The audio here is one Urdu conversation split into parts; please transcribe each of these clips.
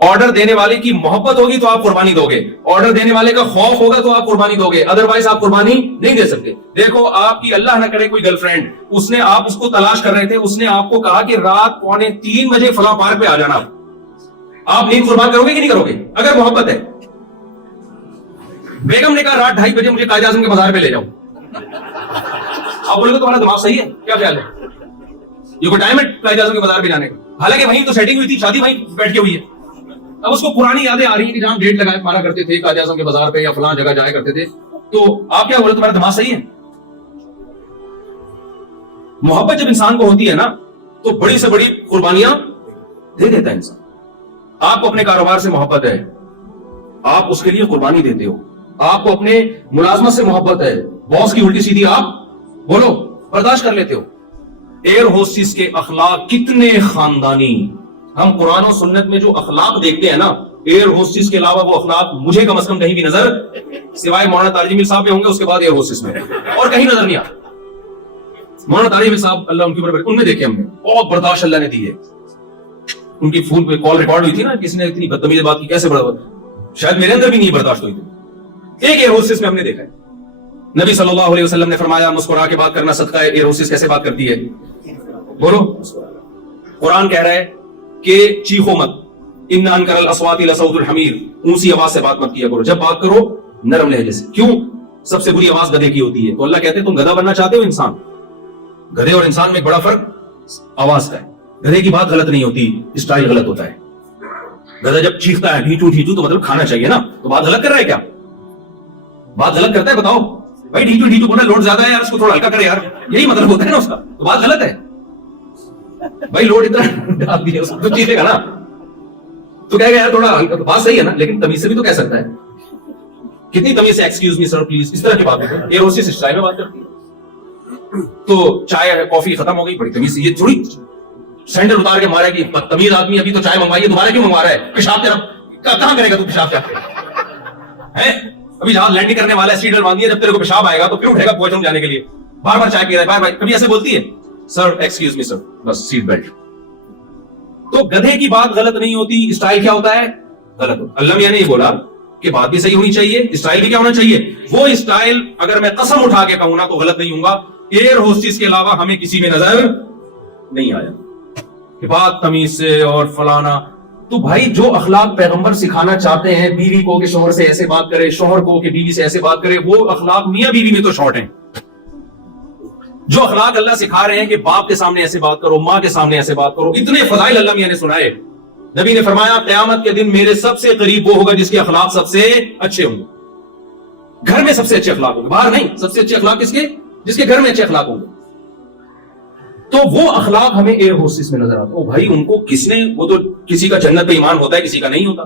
آرڈر دینے والے کی محبت ہوگی تو آپ قربانی دو گے, آرڈر دینے والے کا خوف ہوگا تو آپ قربانی دو گے, ادروائز آپ قربانی نہیں دے سکتے. دیکھو آپ کی اللہ نہ کرے کوئی گرل فرینڈ, اس نے آپ اس کو تلاش کر رہے تھے, اس نے آپ کو کہا کہ رات 2:45 بجے فلاں پارک پہ آ جانا, آپ نیند قربان کرو گے کہ نہیں کرو گے اگر محبت ہے؟ بیگم نے کہا رات 2:30 بجے مجھے قائد اعظم کے بازار پہ لے جاؤ, آپ بولے تو تمہارا دماغ صحیح ہے, کیا خیال ہے یہ کوئی ٹائم ہے قائد اعظم کے بازار پہ جانے کا؟ حالانکہ وہیں تو سیٹنگ ہوئی تھی, شادی وہیں بیٹھ کے ہوئی ہے. اب اس کو پرانی یادیں آ رہی ہیں کہ جہاں ڈیٹ لگائے مارا کرتے تھے قائد اعظم کے بازار پہ یا فلاں جگہ جایا کرتے تھے, تو آپ کیا بولے تمہارا دماغ صحیح ہے؟ محبت جب انسان کو ہوتی ہے نا تو بڑی سے بڑی قربانیاں دے دیتا ہے انسان. آپ کو اپنے کاروبار سے محبت ہے, آپ اس کے لیے قربانی دیتے ہو. آپ کو اپنے ملازمت سے محبت ہے, باس کی الٹی سیدھی آپ بولو برداشت کر لیتے ہو. ایئر ہوسٹس کے اخلاق کتنے خاندانی, ہم قرآن و سنت میں جو اخلاق دیکھتے ہیں نا, ایئر ہوسٹس کے علاوہ وہ اخلاق مجھے کم از کم کہیں بھی نظر, سوائے مولانا طارق جمیل صاحب میں ہوں گے, اس کے بعد ایئر ہوسٹس میں اور کہیں نظر نہیں آتا. مولانا طارق جمیل صاحب اللہ ان کی اوپر, ان میں دیکھے ہم نے بہت برداشت اللہ نے دی ہے. ان کی فون پہ کال ریکارڈ ہوئی تھی نا, کسی نے اتنی بدتمیز بات کی, کیسے شاید میرے اندر بھی نہیں برداشت ہوئی تھی. ایک ایئر ہوسٹس میں ہم نے دیکھا ہے, نبی صلی اللہ علیہ وسلم نے فرمایا مسکرا کے بات کرنا صدقہ ہے. ایئر ہوسٹس کیسے بات کرتی ہے بولو؟ قرآن کہہ رہا ہے کہ چیخو مت, ان انکر الاصوات لصوت الحمیر, اونسی آواز سے بات مت کیا کرو, جب بات کرو نرم لہجے سے. کیوں؟ سب سے بری آواز گدھے کی ہوتی ہے. تو اللہ کہتے ہیں تم گدھا بننا چاہتے ہو انسان, گدھے اور انسان میں ایک بڑا فرق آواز کا ہے. گدھے کی بات غلط نہیں ہوتی, اسٹائل غلط ہوتا ہے. گدھا جب چیختا ہے ڈھیچو ڈھیچو تو مطلب کھانا چاہیے نا, تو بات غلط کر رہا ہے کیا؟ بات غلط کرتا ہے بتاؤ بھائی, ڈھیچو ڈھیچو بولنا لوڈ زیادہ ہے یار, اس کو تھوڑا ہلکا کرے یار, یہی مطلب ہوتا ہے نا اس کا, تو بات غلط ہے بھائی. لوڈ اتنا ڈال دیا اس کو تو چیخے گا نا, تو کہے گا یار تھوڑا ہلکا, بات صحیح ہے نا, لیکن تمیز سے بھی تو کہہ سکتا ہے. کتنی تمیز سے ایکسکیوز می سر پلیز, اس طرح کی بات ہوتی ہے. ایئر ہوسٹس اسٹائل میں بات کرتی ہے. تو چائے کافی ختم ہو گئی, بڑی تمیز سے, یہ تھوڑی سینڈل اتار کے مارا کہ بدتمیز آدمی ابھی تو چائے منگوائی ہے, دوبارہ کیوں منگوا رہا ہے, پیشاب تیرا کہاں کرے گا تو پیشاب کیا ہے, ابھی جہاز لینڈنگ کرنے والا ہے, سیٹ ڈل باندھی ہے, جب تیرے کو پیشاب آئے گا تو پھر اٹھے گا واش روم جانے کے لیے, بار بار چائے پی رہا ہے, بار بار کبھی ایسے بولتی ہے سر ایکسکیوز می سر, بس سیٹ بیلٹ. تو گدھے کی بات غلط نہیں ہوتی, اسٹائل کیا ہوتا ہے غلط ہوتا. اللہ میاں نے یہ بولا کہ بات بھی صحیح ہونی چاہیے, اسٹائل بھی کیا ہونا چاہیے, وہ اسٹائل اگر میں قسم اٹھا کے کہوں نا تو غلط نہیں ہوں گا. ایئر ہوسٹس کے علاوہ ہمیں کسی میں نظر نہیں آیا کہ بات تمیز سے اور فلانا. تو بھائی جو اخلاق پیغمبر سکھانا چاہتے ہیں, بیوی کو کہ شوہر سے ایسے بات کرے, شوہر کو کہ بیوی سے ایسے بات کرے, وہ اخلاق میاں بیوی میں تو شارٹ ہیں. جو اخلاق اللہ سکھا رہے ہیں کہ باپ کے سامنے ایسے بات کرو, ماں کے سامنے ایسے بات کرو, اتنے فضائل اللہ میاں نے سنائے. نبی نے فرمایا قیامت کے دن میرے سب سے قریب وہ ہوگا جس کے اخلاق سب سے اچھے ہوں گے. گھر میں سب سے اچھے اخلاق ہوں گے, باہر نہیں. سب سے اچھے اخلاق کس کے؟ جس کے گھر میں اچھے اخلاق ہوں گے. تو وہ اخلاق ہمیں ایئر ہوسٹس میں نظر آتا ہے. بھائی ان کو کس نے, وہ تو کسی کا جنت پہ ایمان ہوتا ہے, کسی کا نہیں ہوتا.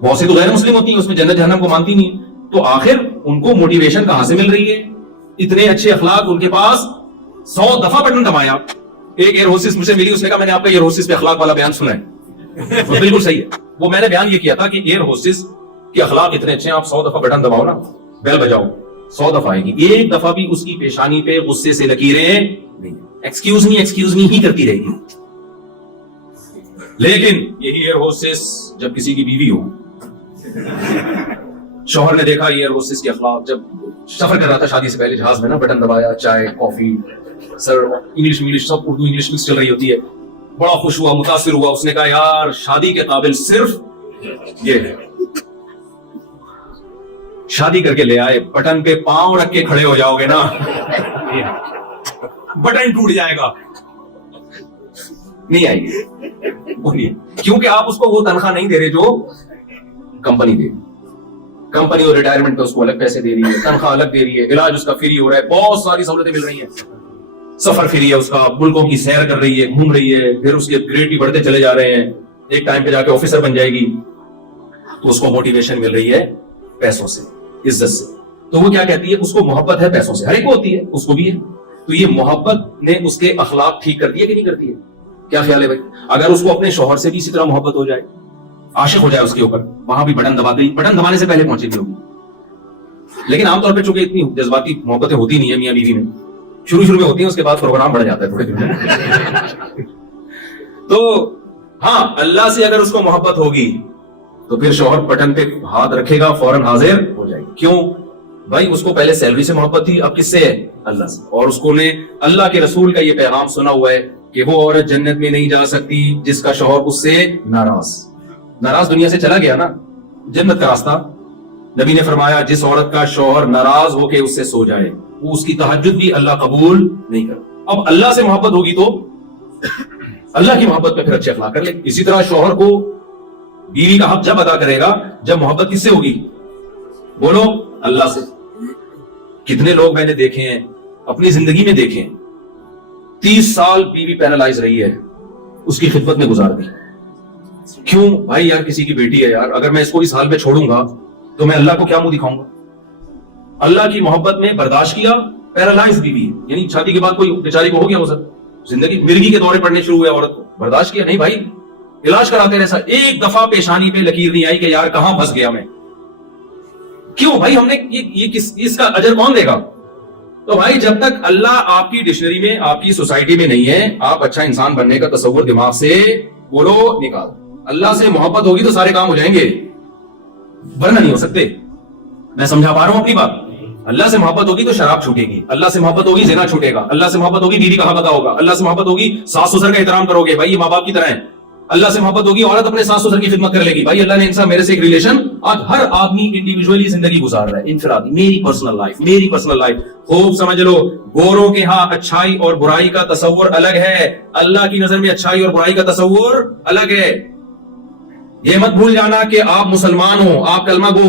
بہت سی تو غیر مسلم ہوتی ہیں, اس میں جنت جہنم کو مانتی نہیں. تو آخر ان کو موٹیویشن کہاں سے مل رہی ہے؟ اتنے اچھے اخلاق ان کے پاس, 100 دفعہ بٹن دبایا. ایک ایئر ہوسٹس مجھ سے ملی, اس نے کہا میں نے آپ کا ایئر ہوسٹس پہ اخلاق والا بیان سنا ہے. بالکل صحیح ہے. وہ میں نے بیان یہ کیا تھا کہ ایئر ہوسٹس کے اخلاق اتنے اچھے ہیں, آپ 100 دفعہ بٹن دباؤ نا, بیل بجاؤ, 100 دفعہ آئے گی. ایک دفعہ بھی اس کی پیشانی پہ غصے سے لکیریں نہیں, ایکسکیوز می ہی کرتی رہے گی. لیکن یہی ایئر ہوسٹس جب کسی کی بیوی ہو, شوہر نے دیکھا ایئر ہوسٹس کے اخلاق, جب سفر کر رہا تھا شادی سے پہلے جہاز میں نا, بٹن دبایا, چائے کافی, سر انگلش سب اردو انگلش مکس چل رہی ہوتی ہے, بڑا خوش ہوا, متاثر ہوا. اس نے کہا یار شادی کے قابل صرف یہ ہے, شادی کر کے لے آئے, بٹن پہ پاؤں رکھ کے کھڑے ہو جاؤ گے نا, بٹن ٹوٹ جائے گا, نہیں آئے گی. کیونکہ آپ اس کو وہ تنخواہ نہیں دے رہے جو کمپنی دے رہی. کمپنی اور ریٹائرمنٹ پہ اس کو الگ پیسے دے رہی ہے, تنخواہ الگ دے رہی ہے, علاج اس کا فری ہو رہا ہے, بہت ساری سہولتیں مل رہی ہیں, سفر فری ہے اس کا, ملکوں کی سیر کر رہی ہے, گھوم رہی ہے, پھر اس کے گریڈ بھی بڑھتے چلے جا رہے ہیں, ایک ٹائم پہ جا کے آفیسر بن جائے گی. تو اس کو موٹیویشن مل رہی ہے پیسوں سے, عزت سے. تو وہ کیا کہتی ہے, اس کو محبت ہے پیسوں سے, ہر ایک کو ہوتی ہے, اس کو بھی ہے. تو یہ محبت نے اس کے اخلاق ٹھیک کرتی ہے کہ نہیں کرتی ہے؟ کیا خیال ہے بھائی؟ اگر اس کو اپنے شوہر سے بھی اسی طرح محبت ہو جائے, عاشق ہو جائے اس کے اوپر, وہاں بھی بٹن دبا گئی, بٹن دبانے سے پہلے پہنچے گی ہوگی. لیکن عام طور پہ چونکہ اتنی جذباتی محبتیں ہوتی نہیں ہے میاں بیوی میں, شروع میں ہوتی ہیں, اس کے بعد پروگرام بڑھ جاتا ہے تھوڑے دن. تو ہاں اللہ سے اگر اس کو محبت ہوگی تو پھر شوہر بٹن پہ ہاتھ رکھے گا فوراً حاضر ہو جائے گا. کیوں بھائی؟ اس کو پہلے سیلری سے محبت تھی, اب کس سے ہے؟ اللہ سے. اور اس کو نے اللہ کے رسول کا یہ پیغام سنا ہوا ہے کہ وہ عورت جنت میں نہیں جا سکتی جس کا شوہر اس سے ناراض دنیا سے چلا گیا نا. جنت کا راستہ نبی نے فرمایا جس عورت کا شوہر ناراض ہو کے اس سے سو جائے وہ اس کی تہجد بھی اللہ قبول نہیں کرتا. اب اللہ سے محبت ہوگی تو اللہ کی محبت پہ پھر اچھے اخلاق کر لے. اسی طرح شوہر کو بیوی کا حق جب ادا کرے گا جب محبت کس سے ہوگی؟ بولو, اللہ سے. کتنے لوگ میں نے دیکھے ہیں اپنی زندگی میں دیکھے ہیں 30 سال بیوی پیرالائز رہی ہے, اس کی خدمت میں گزار دی. کیوں بھائی؟ یار کسی کی بیٹی ہے یار, اگر میں اس کو اس حال میں چھوڑوں گا تو میں اللہ کو کیا منہ دکھاؤں گا؟ اللہ کی محبت میں برداشت کیا, پیرالائز بیوی, یعنی شادی کے بعد کوئی بیچاری کو ہو گیا وہ سب زندگی مرگی کے دورے پڑنے شروع ہوئے, عورت کو برداشت کیا. نہیں بھائی, علاج کراتے رہے. ایک دفعہ پیشانی پہ لکیر نہیں آئی کہ یار کہاں پھنس گیا میں. کیوں بھائی؟ ہم نے اس کا اجر کون دے گا؟ تو بھائی جب تک اللہ آپ کی ڈکشنری میں, آپ کی سوسائٹی میں نہیں ہے, آپ اچھا انسان بننے کا تصور دماغ سے بولو نکال. اللہ سے محبت ہوگی تو سارے کام ہو جائیں گے, ورنہ نہیں ہو سکتے. میں سمجھا پا رہا ہوں اپنی بات؟ اللہ سے محبت ہوگی تو شراب چھوٹے گی, اللہ سے محبت ہوگی زنا چھوٹے گا, اللہ سے محبت ہوگی بیوی کا حق ادا ہوگا, اللہ سے محبت ہوگی ساس سسر کا احترام کرو گے, بھائی یہ ماں باپ کی طرح ہیں. اللہ سے محبت ہوگی عورت اپنے ساس سسر کی خدمت کر لے گی. بھائی اللہ نے انسان میرے سے ایک ریلیشن, آج ہر آدمی انڈیویجولی زندگی گزار رہا ہے, انفرادی, میری پرسنل لائف. خوب سمجھ لو, گوروں کے ہاں اچھائی اور برائی کا تصور الگ ہے, اللہ کی نظر میں اچھائی اور برائی کا تصور الگ ہے. یہ مت بھول جانا کہ آپ مسلمان ہو, آپ کلمہ گو